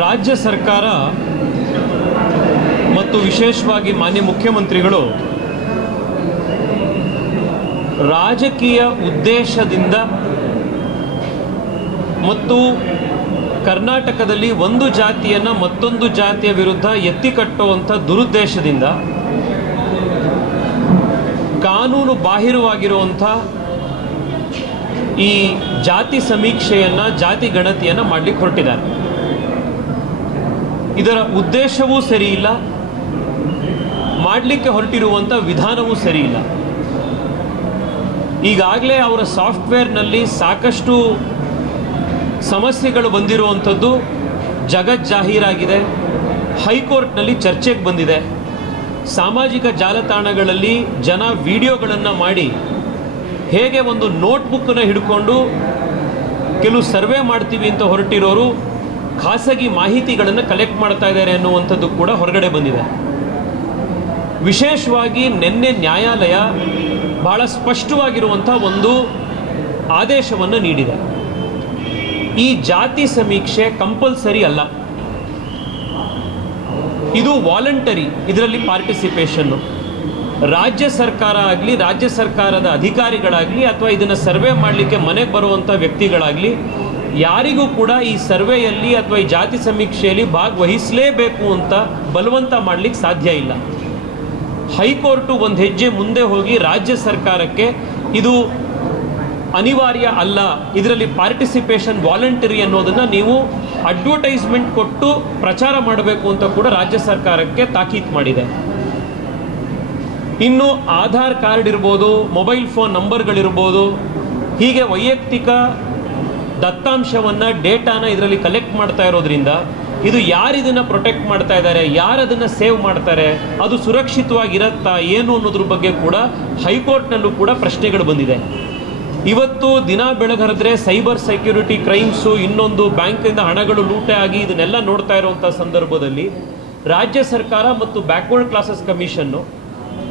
ರಾಜ್ಯ ಸರ್ಕಾರ ಮತ್ತು ವಿಶೇಷವಾಗಿ ಮಾನ್ಯ ಮುಖ್ಯಮಂತ್ರಿಗಳು ರಾಜಕೀಯ ಉದ್ದೇಶದಿಂದ ಮತ್ತು ಕರ್ನಾಟಕದಲ್ಲಿ ಒಂದು ಜಾತಿಯನ್ನು ಮತ್ತೊಂದು ಜಾತಿಯ ವಿರುದ್ಧ ಎತ್ತಿ ಕಟ್ಟುವಂಥ ದುರುದ್ದೇಶದಿಂದ ಕಾನೂನು ಬಾಹಿರವಾಗಿರುವಂಥ ಈ ಜಾತಿ ಸಮೀಕ್ಷೆಯನ್ನು ಜಾತಿ ಗಣತಿಯನ್ನು ಮಾಡಲಿಕ್ಕೆ ಹೊರಟಿದ್ದಾರೆ ಇದರ ಉದ್ದೇಶವೂ ಸರಿಯಿಲ್ಲ ಮಾಡಲಿಕ್ಕೆ ಹೊರಟಿರುವಂಥ ವಿಧಾನವೂ ಸರಿಯಿಲ್ಲ ಈಗಾಗಲೇ ಅವರ ಸಾಫ್ಟ್ವೇರ್ನಲ್ಲಿ ಸಾಕಷ್ಟು ಸಮಸ್ಯೆಗಳು ಬಂದಿರುವಂಥದ್ದು ಜಗಜ್ಜಾಹೀರಾಗಿದೆ ಹೈಕೋರ್ಟ್ನಲ್ಲಿ ಚರ್ಚೆಗೆ ಬಂದಿದೆ ಸಾಮಾಜಿಕ ಜಾಲತಾಣಗಳಲ್ಲಿ ಜನ ವಿಡಿಯೋಗಳನ್ನು ಮಾಡಿ ಹೇಗೆ ಒಂದು ನೋಟ್ಬುಕ್ಕನ್ನು ಹಿಡ್ಕೊಂಡು ಕೆಲವು ಸರ್ವೆ ಮಾಡ್ತೀವಿ ಅಂತ ಹೊರಟಿರೋರು ಖಾಸಗಿ ಮಾಹಿತಿಗಳನ್ನು ಕಲೆಕ್ಟ್ ಮಾಡ್ತಾ ಇದ್ದಾರೆ ಅನ್ನುವಂಥದ್ದು ಕೂಡ ಹೊರಗಡೆ ಬಂದಿದೆ ವಿಶೇಷವಾಗಿ ನಿನ್ನೆ ನ್ಯಾಯಾಲಯ ಬಹಳ ಸ್ಪಷ್ಟವಾಗಿರುವಂಥ ಒಂದು ಆದೇಶವನ್ನು ನೀಡಿದೆ ಈ ಜಾತಿ ಸಮೀಕ್ಷೆ ಕಂಪಲ್ಸರಿ ಅಲ್ಲ ಇದು ವಾಲಂಟರಿ ಇದರಲ್ಲಿ ಪಾರ್ಟಿಸಿಪೇಷನ್ನು ರಾಜ್ಯ ಸರ್ಕಾರ ಆಗಲಿ ರಾಜ್ಯ ಸರ್ಕಾರದ ಅಧಿಕಾರಿಗಳಾಗಲಿ ಅಥವಾ ಇದನ್ನು ಸರ್ವೆ ಮಾಡಲಿಕ್ಕೆ ಮನೆಗೆ ಬರುವಂಥ ವ್ಯಕ್ತಿಗಳಾಗಲಿ ಯಾರಿಗೂ ಕೂಡ ಈ ಸರ್ವೆಯಲ್ಲಿ ಅಥವಾ ಈ ಜಾತಿ ಸಮೀಕ್ಷೆಯಲ್ಲಿ ಭಾಗವಹಿಸಲೇಬೇಕು ಅಂತ ಬಲವಂತ ಮಾಡಲಿಕ್ಕೆ ಸಾಧ್ಯ ಇಲ್ಲ ಹೈಕೋರ್ಟು ಒಂದು ಹೆಜ್ಜೆ ಮುಂದೆ ಹೋಗಿ ರಾಜ್ಯ ಸರ್ಕಾರಕ್ಕೆ ಇದು ಅನಿವಾರ್ಯ ಅಲ್ಲ ಇದರಲ್ಲಿ ಪಾರ್ಟಿಸಿಪೇಷನ್ ವಾಲಂಟರಿ ಅನ್ನೋದನ್ನು ನೀವು ಅಡ್ವರ್ಟೈಸ್ಮೆಂಟ್ ಕೊಟ್ಟು ಪ್ರಚಾರ ಮಾಡಬೇಕು ಅಂತ ಕೂಡ ರಾಜ್ಯ ಸರ್ಕಾರಕ್ಕೆ ತಾಕೀತು ಮಾಡಿದೆ ಇನ್ನು ಆಧಾರ್ ಕಾರ್ಡ್ ಇರ್ಬೋದು ಮೊಬೈಲ್ ಫೋನ್ ನಂಬರ್ಗಳಿರ್ಬೋದು ಹೀಗೆ ವೈಯಕ್ತಿಕ ದತ್ತಾಂಶವನ್ನು ಡೇಟಾನ ಇದರಲ್ಲಿ ಕಲೆಕ್ಟ್ ಮಾಡ್ತಾ ಇರೋದ್ರಿಂದ ಇದು ಯಾರು ಇದನ್ನು ಪ್ರೊಟೆಕ್ಟ್ ಮಾಡ್ತಾ ಇದ್ದಾರೆ ಯಾರು ಅದನ್ನು ಸೇವ್ ಮಾಡ್ತಾರೆ ಅದು ಸುರಕ್ಷಿತವಾಗಿರತ್ತಾ ಏನು ಅನ್ನೋದ್ರ ಬಗ್ಗೆ ಕೂಡ ಹೈಕೋರ್ಟ್ನಲ್ಲೂ ಕೂಡ ಪ್ರಶ್ನೆಗಳು ಬಂದಿದೆ ಇವತ್ತು ದಿನ ಬೆಳಗರದ್ರೆ ಸೈಬರ್ ಸೆಕ್ಯೂರಿಟಿ ಕ್ರೈಮ್ಸು ಇನ್ನೊಂದು ಬ್ಯಾಂಕಿಂದ ಹಣಗಳು ಲೂಟೆ ಆಗಿ ಇದನ್ನೆಲ್ಲ ನೋಡ್ತಾ ಇರುವಂಥ ಸಂದರ್ಭದಲ್ಲಿ ರಾಜ್ಯ ಸರ್ಕಾರ ಮತ್ತು ಬ್ಯಾಕ್ವರ್ಡ್ ಕ್ಲಾಸಸ್ ಕಮಿಷನ್ನು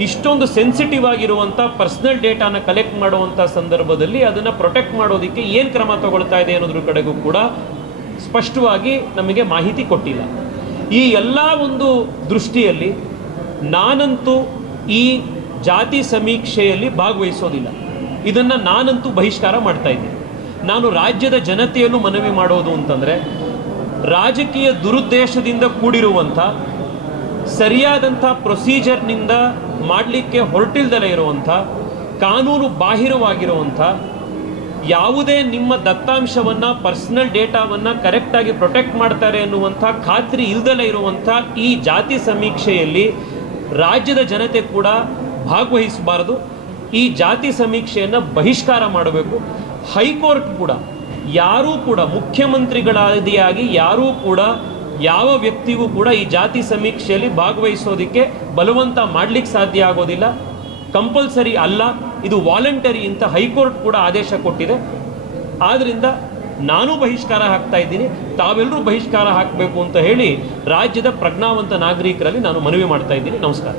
ಇಷ್ಟೊಂದು ಸೆನ್ಸಿಟಿವ್ ಆಗಿರುವಂಥ ಪರ್ಸ್ನಲ್ ಡೇಟಾನ ಕಲೆಕ್ಟ್ ಮಾಡುವಂಥ ಸಂದರ್ಭದಲ್ಲಿ ಅದನ್ನು ಪ್ರೊಟೆಕ್ಟ್ ಮಾಡೋದಕ್ಕೆ ಏನು ಕ್ರಮ ತಗೊಳ್ತಾ ಇದೆ ಅನ್ನೋದ್ರ ಕಡೆಗೂ ಕೂಡ ಸ್ಪಷ್ಟವಾಗಿ ನಮಗೆ ಮಾಹಿತಿ ಕೊಟ್ಟಿಲ್ಲ ಈ ಎಲ್ಲ ಒಂದು ದೃಷ್ಟಿಯಲ್ಲಿ ನಾನಂತೂ ಈ ಜಾತಿ ಸಮೀಕ್ಷೆಯಲ್ಲಿ ಭಾಗವಹಿಸೋದಿಲ್ಲ ಇದನ್ನು ನಾನಂತೂ ಬಹಿಷ್ಕಾರ ಮಾಡ್ತಾ ಇದ್ದೀನಿ ನಾನು ರಾಜ್ಯದ ಜನತೆಯನ್ನು ಮನವಿ ಮಾಡೋದು ಅಂತಂದರೆ ರಾಜಕೀಯ ದುರುದ್ದೇಶದಿಂದ ಕೂಡಿರುವಂಥ ಸರಿಯಾದಂಥ ಪ್ರೊಸೀಜರ್ನಿಂದ ಮಾಡಲಿಕ್ಕೆ ಹೊರಟಿಲ್ದಲೆ ಇರುವಂಥ ಕಾನೂನು ಬಾಹಿರವಾಗಿರುವಂಥ ಯಾವುದೇ ನಿಮ್ಮ ದತ್ತಾಂಶವನ್ನು ಪರ್ಸನಲ್ ಡೇಟಾವನ್ನು ಕರೆಕ್ಟಾಗಿ ಪ್ರೊಟೆಕ್ಟ್ ಮಾಡ್ತಾರೆ ಅನ್ನುವಂಥ ಖಾತ್ರಿ ಇಲ್ದಲೇ ಇರುವಂಥ ಈ ಜಾತಿ ಸಮೀಕ್ಷೆಯಲ್ಲಿ ರಾಜ್ಯದ ಜನತೆ ಕೂಡ ಭಾಗವಹಿಸಬಾರದು ಈ ಜಾತಿ ಸಮೀಕ್ಷೆಯನ್ನು ಬಹಿಷ್ಕಾರ ಮಾಡಬೇಕು ಹೈಕೋರ್ಟ್ ಕೂಡ ಯಾರೂ ಕೂಡ ಮುಖ್ಯಮಂತ್ರಿಗಳಾದಿಯಾಗಿ ಯಾರೂ ಕೂಡ ಯಾವ ವ್ಯಕ್ತಿಗೂ ಕೂಡ ಈ ಜಾತಿ ಸಮೀಕ್ಷೆಯಲ್ಲಿ ಭಾಗವಹಿಸೋದಕ್ಕೆ ಬಲವಂತ ಮಾಡಲಿಕ್ಕೆ ಸಾಧ್ಯ ಆಗೋದಿಲ್ಲ ಕಂಪಲ್ಸರಿ ಅಲ್ಲ ಇದು ವಾಲಂಟರಿ ಅಂತ ಹೈಕೋರ್ಟ್ ಕೂಡ ಆದೇಶ ಕೊಟ್ಟಿದೆ ಆದ್ದರಿಂದ ನಾನು ಬಹಿಷ್ಕಾರ ಹಾಕ್ತಾ ಇದ್ದೀನಿ ತಾವೆಲ್ಲರೂ ಬಹಿಷ್ಕಾರ ಹಾಕಬೇಕು ಅಂತ ಹೇಳಿ ರಾಜ್ಯದ ಪ್ರಜ್ಞಾವಂತ ನಾಗರಿಕರಲ್ಲಿ ನಾನು ಮನವಿ ಮಾಡ್ತಾ ಇದ್ದೀನಿ ನಮಸ್ಕಾರ